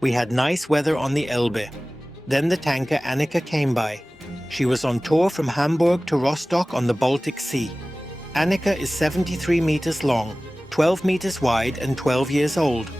We had nice weather on the Elbe. Then the tanker Annika came by. She was on tour from Hamburg to Rostock on the Baltic Sea. Annika is 73 meters long, 12 meters wide and 12 years old.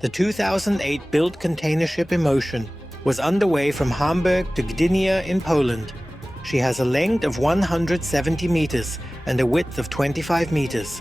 The 2008-built containership Emotion was underway from Hamburg to Gdynia in Poland. She has a length of 170 meters and a width of 25 meters.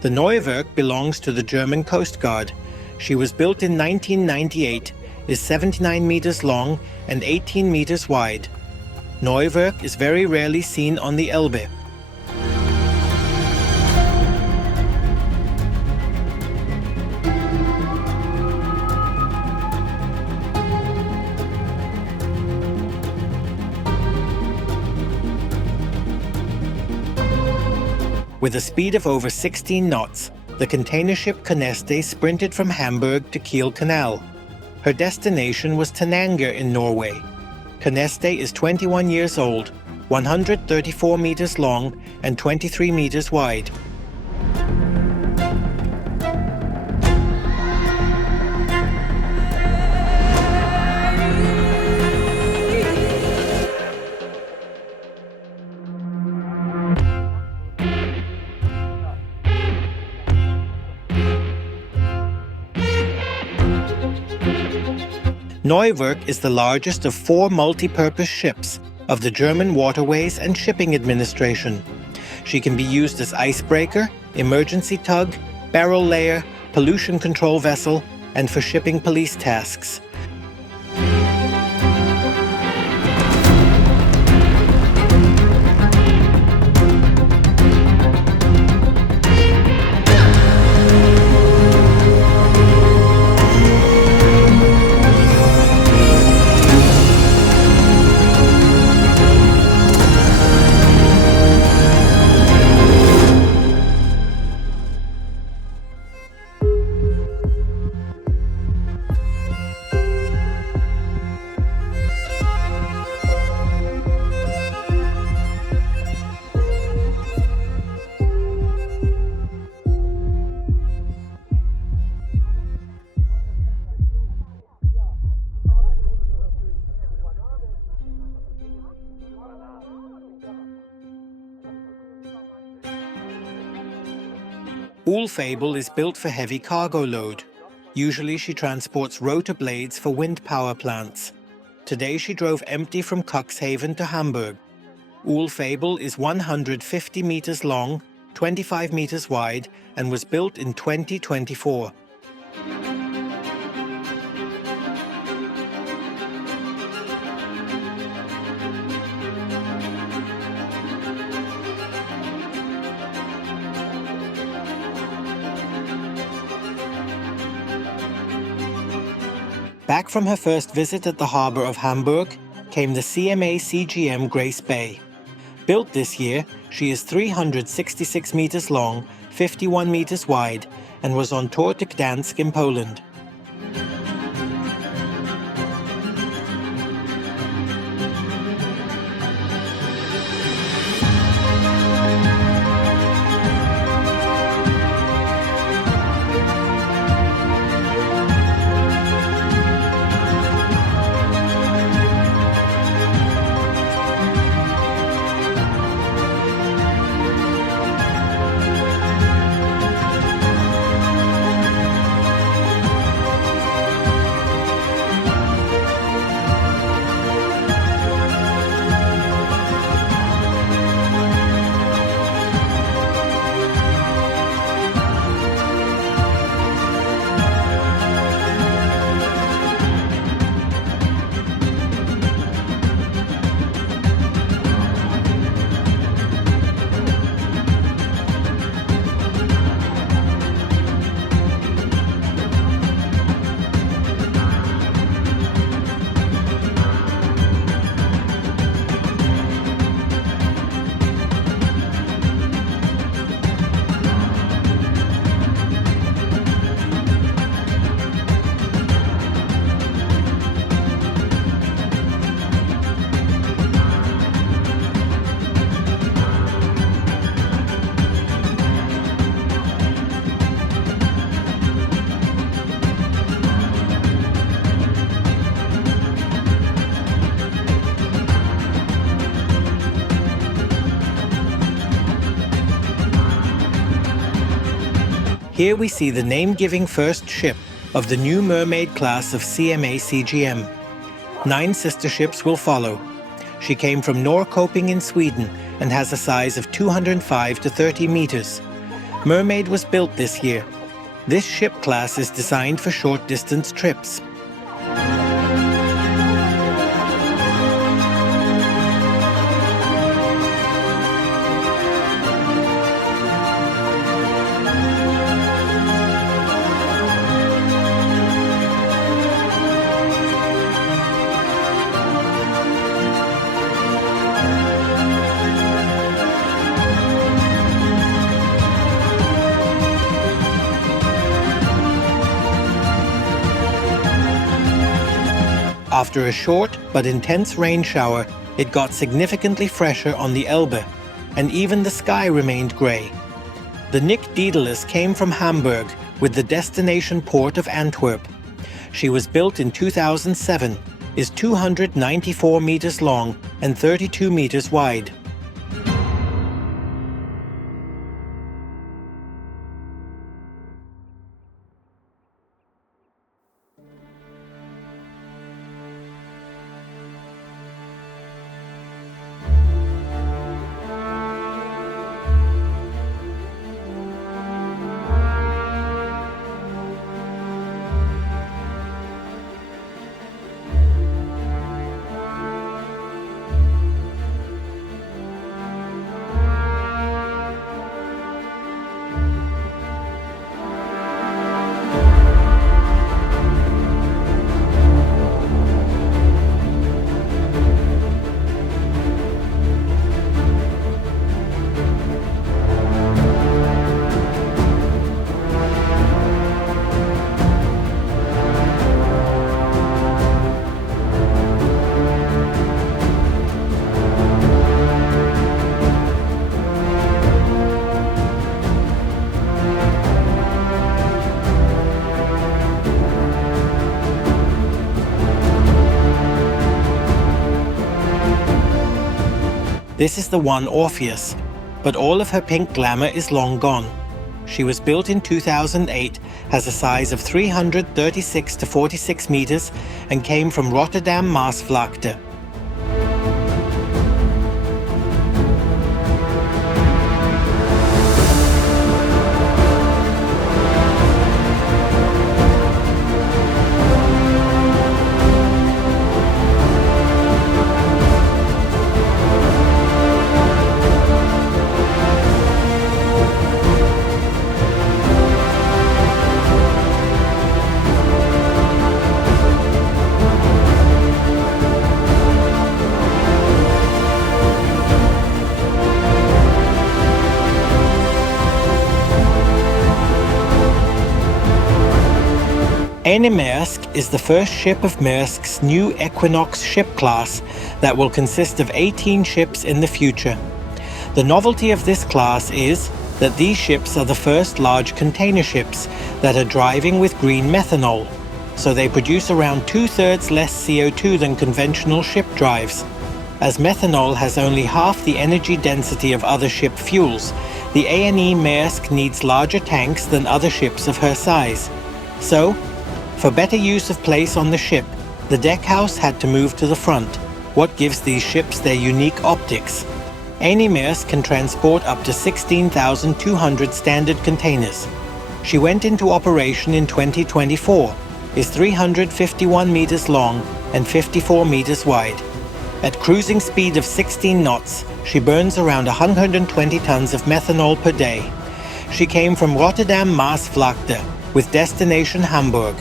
The Neuwerk belongs to the German Coast Guard. She was built in 1998, is 79 meters long and 18 meters wide. Neuwerk is very rarely seen on the Elbe. With a speed of over 16 knots, the containership Coneste sprinted from Hamburg to Kiel Canal. Her destination was Tananger in Norway. Coneste is 21 years old, 134 meters long and 23 meters wide. Neuwerk is the largest of 4 multi-purpose ships of the German Waterways and Shipping Administration. She can be used as icebreaker, emergency tug, barrel layer, pollution control vessel, and for shipping police tasks. Fable is built for heavy cargo load. Usually she transports rotor blades for wind power plants. Today she drove empty from Cuxhaven to Hamburg. Fable is 150 meters long, 25 meters wide, and was built in 2024. Back from her first visit at the harbour of Hamburg came the CMA CGM Grace Bay. Built this year, she is 366 meters long, 51 meters wide, and was on tour to Gdansk in Poland. Here we see the name-giving first ship of the new Mermaid class of CMA CGM. 9 sister ships will follow. She came from Norrköping in Sweden and has a size of 205 to 30 meters. Mermaid was built this year. This ship class is designed for short-distance trips. After a short but intense rain shower, it got significantly fresher on the Elbe, and even the sky remained grey. The Daedalus came from Hamburg with the destination port of Antwerp. She was built in 2007, is 294 meters long and 32 meters wide. This is the one Morpheus, but all of her pink glamour is long gone. She was built in 2008, has a size of 336 to 46 meters, and came from Rotterdam Maasvlakte. Ane Mærsk is the first ship of Mærsk's new Equinox ship class that will consist of 18 ships in the future. The novelty of this class is that these ships are the first large container ships that are driving with green methanol, so they produce around 2/3 less CO2 than conventional ship drives. As methanol has only half the energy density of other ship fuels, the Ane Mærsk needs larger tanks than other ships of her size. So, for better use of place on the ship, the deckhouse had to move to the front, what gives these ships their unique optics. Ane Mærsk can transport up to 16,200 standard containers. She went into operation in 2024, is 351 meters long and 54 meters wide. At cruising speed of 16 knots, she burns around 120 tons of methanol per day. She came from Rotterdam Maasvlakte with destination Hamburg.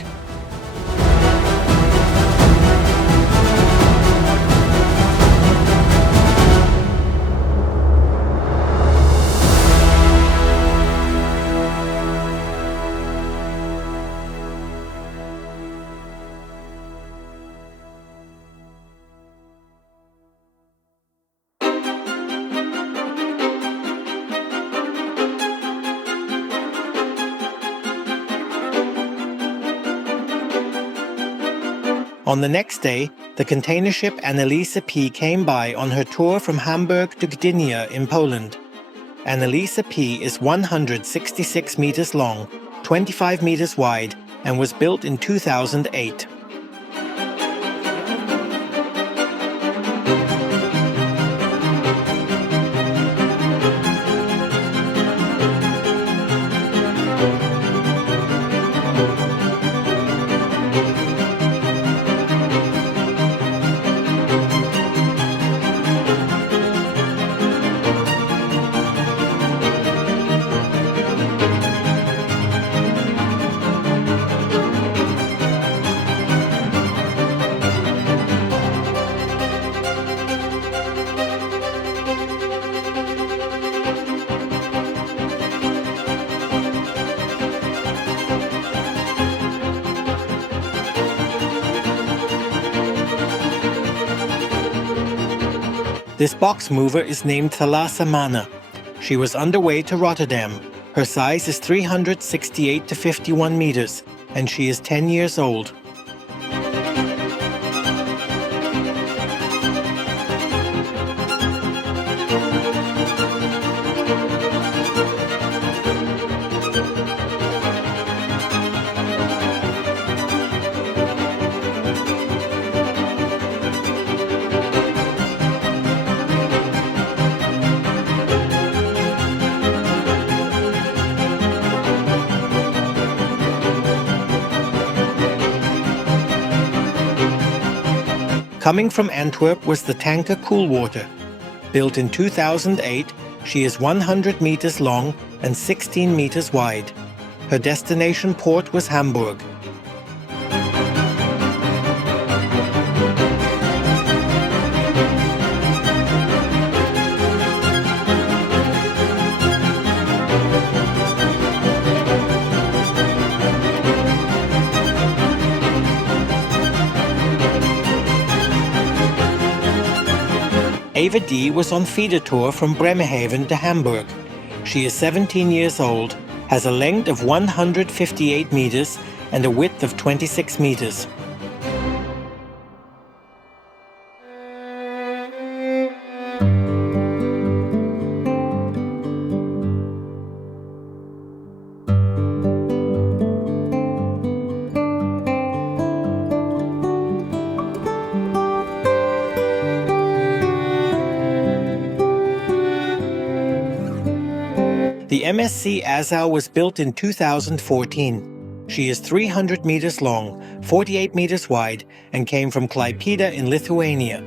On the next day, the container ship Anneliese P came by on her tour from Hamburg to Gdynia in Poland. Anneliese P is 166 meters long 25 meters wide, and was built in 2008. This box mover is named Thalassa Mana. She was underway to Rotterdam. Her size is 368 to 51 meters, and she is 10 years old. Coming from Antwerp was the tanker Coolwater. Built in 2008, she is 100 meters long and 16 meters wide. Her destination port was Hamburg. Ava D was on feeder tour from Bremerhaven to Hamburg. She is 17 years old, has a length of 158 meters and a width of 26 meters. The MSC Azau was built in 2014. She is 300 meters long, 48 meters wide, and came from Klaipėda in Lithuania.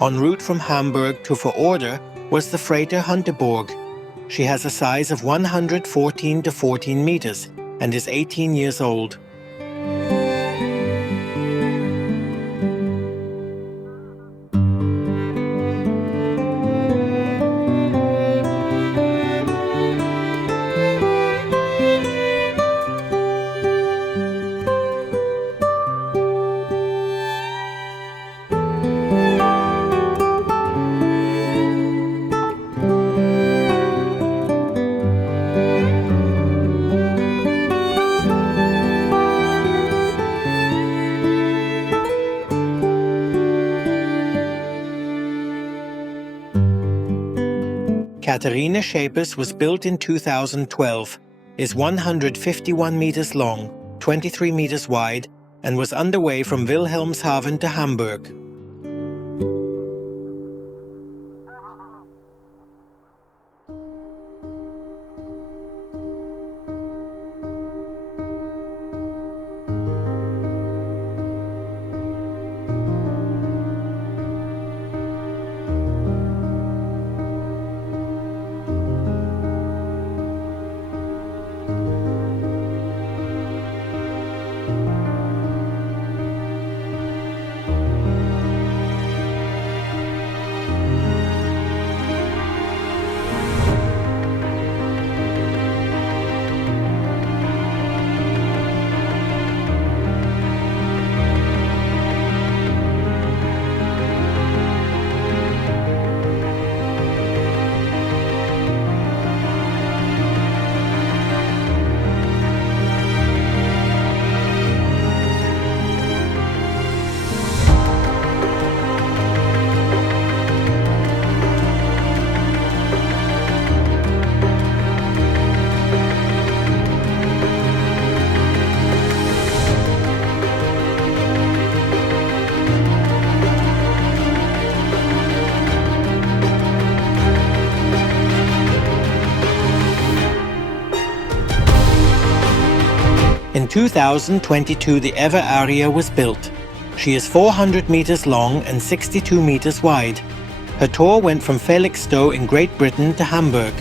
En route from Hamburg to Verorder was the freighter Hunteborg. She has a size of 114 to 14 meters and is 18 years old. Katharina Schapers was built in 2012, is 151 meters long, 23 meters wide, and was underway from Wilhelmshaven to Hamburg. 2022 the ever Aria was built. She is 400 meters long and 62 meters wide. Her tour went from Felixstowe in Great Britain to Hamburg.